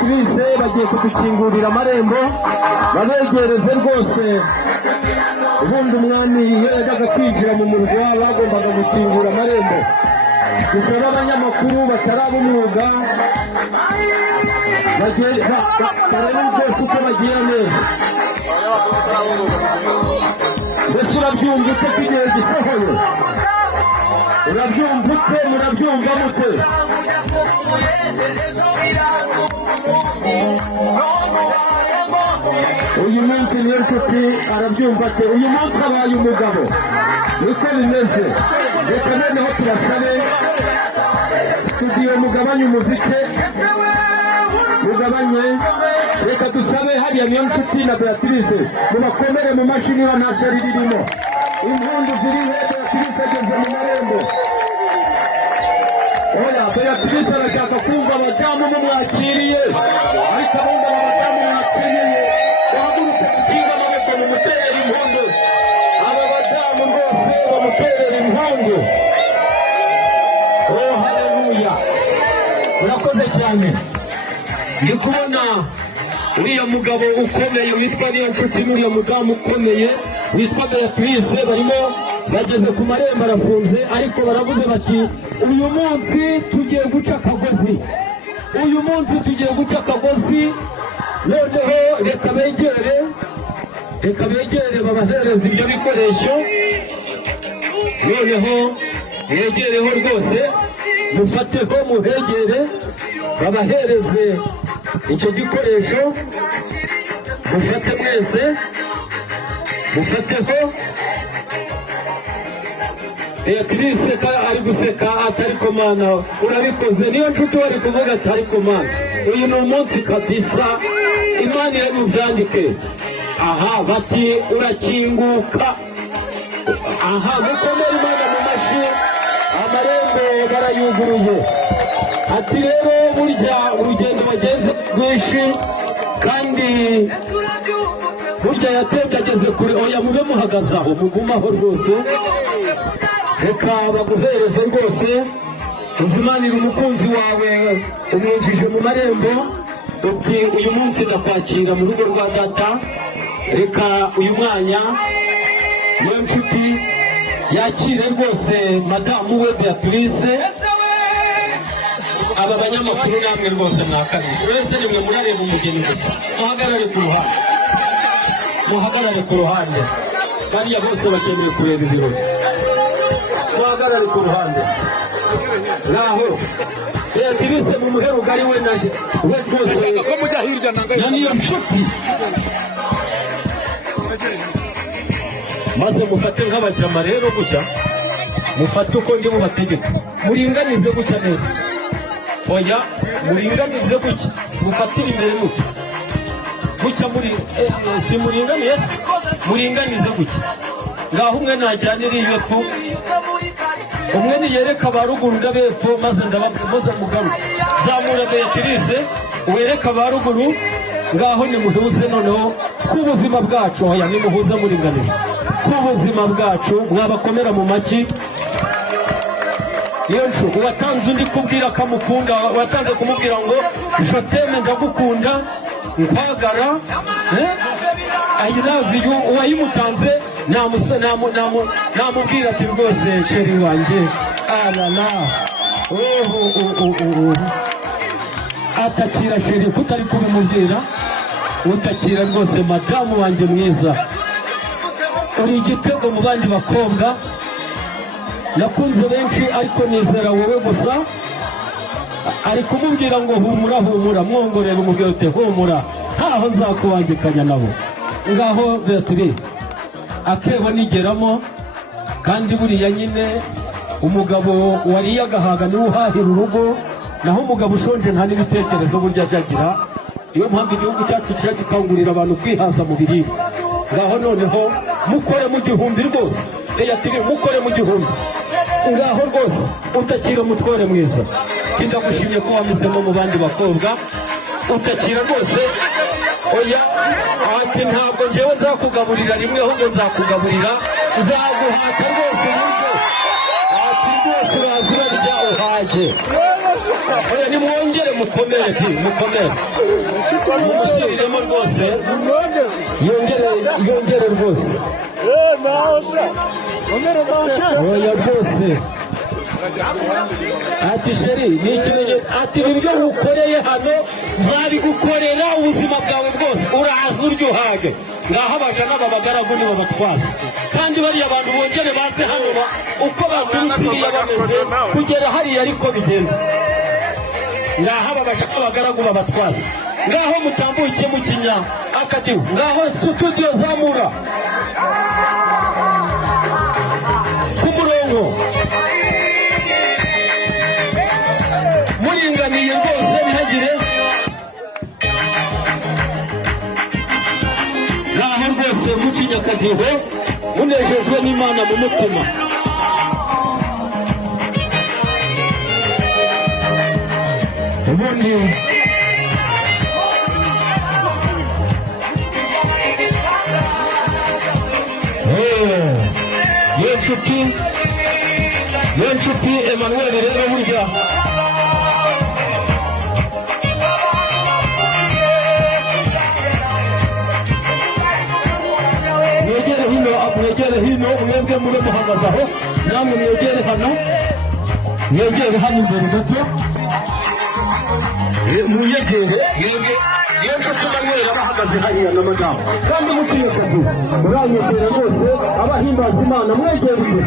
Beatrice bagiye kudukingurira amarembo babegereze rwose. Ubundi umwami iyo yajyaga kwinjira mu murwa bagombaga gukingura amarembo. Dusaba abanyamakuru bataraba umwuga barebe rwose uko bagira neza. Mbese urabyumva ute ko igihe gisohoye? Urabyumva ute? Murabyumva mute? Uyu munsi niyo nshuti arabyumva ate? Uyu munsi abaye umugabo, niko bimeze. Reka noneho turasabe studio mugabanye umuziki, mugabanye. Reka dusabe hariya niyo nshuti na Beatrice mubakomere mu mashini wa nta shari ririmo. Impundu ziri he? Beatrice ageze mu marembo. Oya, Beatrice arashaka kumva abadamu mumwakiriye, ariko abumva abadamu mwakiriye bahaguruka gukinga amaboko mumuterera impundu. Aba badamu rwose bamuterera impundu. Oh, haleluya, urakoze cyane. Ndi kubona uriya mugabo ukomeye witwa niyo nshuti n'uriya mudamu ukomeye witwa Beatrice barimo bageze ku marembo arafunze, ariko baravuze bati uyu munsi tugiye guca akagozi, uyu munsi tugiye guca akagozi. Noneho reka begere babahereza ibyo bikoresho. Noneho begereho rwose, mufateho muhegere babahereze icyo gikoresho. Mufate mwese, mufateho. Beatrice ari guseka atari komana, urabikoze. Niyo nshuti wari kuvuga atari komana, uyu ni umunsi kabisa, Imana iri bubyandike. Aha bati urakinguka. Aha mukomere Imana mu mashi, amarembo barayuguruye. Ati rero burya urugendo bagenze rwinshi, kandi burya yatebye ageze kure. Oya, mube muhagaze aho, mugumaho rwose. Reka baguhereze rwose, uzimanire umukunzi wawe umwinjije mu marembo. Uti uyu munsi ndakwakira mu rugo rwa data. Reka uyu mwanya niyo nshuti yakire rwose madamu we Beatrice. Aba banyamakuru namwe rwose mwakabije, uretse nimwe murareba umugeni gusa. Muhagarare ku ruhande, muhagarare ku ruhande. Bariya bose bakeneye kureba ibirori, muhagarare ku ruhande. Naho Beatrice mu muheru gari we naje we rwose na niyo nshuti. Maze mufate nk'abajama rero gutya, mufate uko ndi bubategeka, muringanize gutya neza. Oya, muringanize gutya, mufatire imbere gutya gutya, si muringaniye, muringanize gutya. Ngaho umwe najyanira iyo epfo, umwe niyereka ba ruguru ndabepfo, maze ndabamuze mugaruka. Zamura Beatrice wereka ba ruguru. Ngaho nimuhuze noneho ku buzima bwacu. Oya, nimuhuze muringaniye ku buzima bwacu. Mwabakomera mu mashyi. Iyo nshuti watanze undi kubwira kamukunda, watanze kumubwira ngo joteme ndagukunda nkwagara, I love you. Uwayimutanze namubwira ati rwose sheri wanjye alala. Atakira sheri kutari kubimubwira, utakira rwose madamu wanjye mwiza. Uri igitego mu bandi bakobwa, nakunze benshi ariko nizera wowe gusa. Ari kumubwira ngo humura humura, mwongorera umubwira uti humura, ntaho nzakubangikanya nabo. Ngaho Beatrice akebo nigeramo, kandi buriya nyine umugabo wariye agahaga niwe uhahira urugo, naho umugabo ushonje nta n'ibitekerezo burya ajagira. Iyo mpamvu igihugu cyacu kijya gikangurira abantu kwihaza mu biribwa. Ngaho noneho mukore mu gihumbi rwose. Beatrice mukore mu gihumbi. Ngaho rwose utakira mutware mwiza, ndagushimye ko wamizemo mu bandi bakobwa. Utakira rwose. Oya, ati ntabwo njyewe nzakugaburira rimwe, ahubwo nzakugaburira, nzaguhata rwose. Ati rwose bazirarya uhage. oya nimwongere mukomere mukomere mumushiriremo rwose yongere rwose oya rwose ati sheri ni ikimenyetso ati ibyo ngukoreye hano nzabigukorera ubuzima bwawe bwose uraza urya uhage ngaho abaja n'aba bagaragu nibo batwaza kandi bariya bantu bongere baze hano uko baturutse iriya bameze kugera hariya ariko bigenda ngaho ababaja n'abagaragu babatwaza ngaho mutambuke mu kinya akadiho ngaho studio zamura ku murongo muringaniye rwose bihagire ngaho rwose mucinya akadiho munejejwe n'Imana mu mutima ubundi yo nshuti Emmanuel rero burya mwegere hino mwebwe mube muhagaze aho namwe mwegere hano imbere gato mwegere iyo nshuti Emmanuel abahagaze hariya n'amagambo kandi mukiye kazi muranyegera rwose abahimbaza Imana mwegere imbere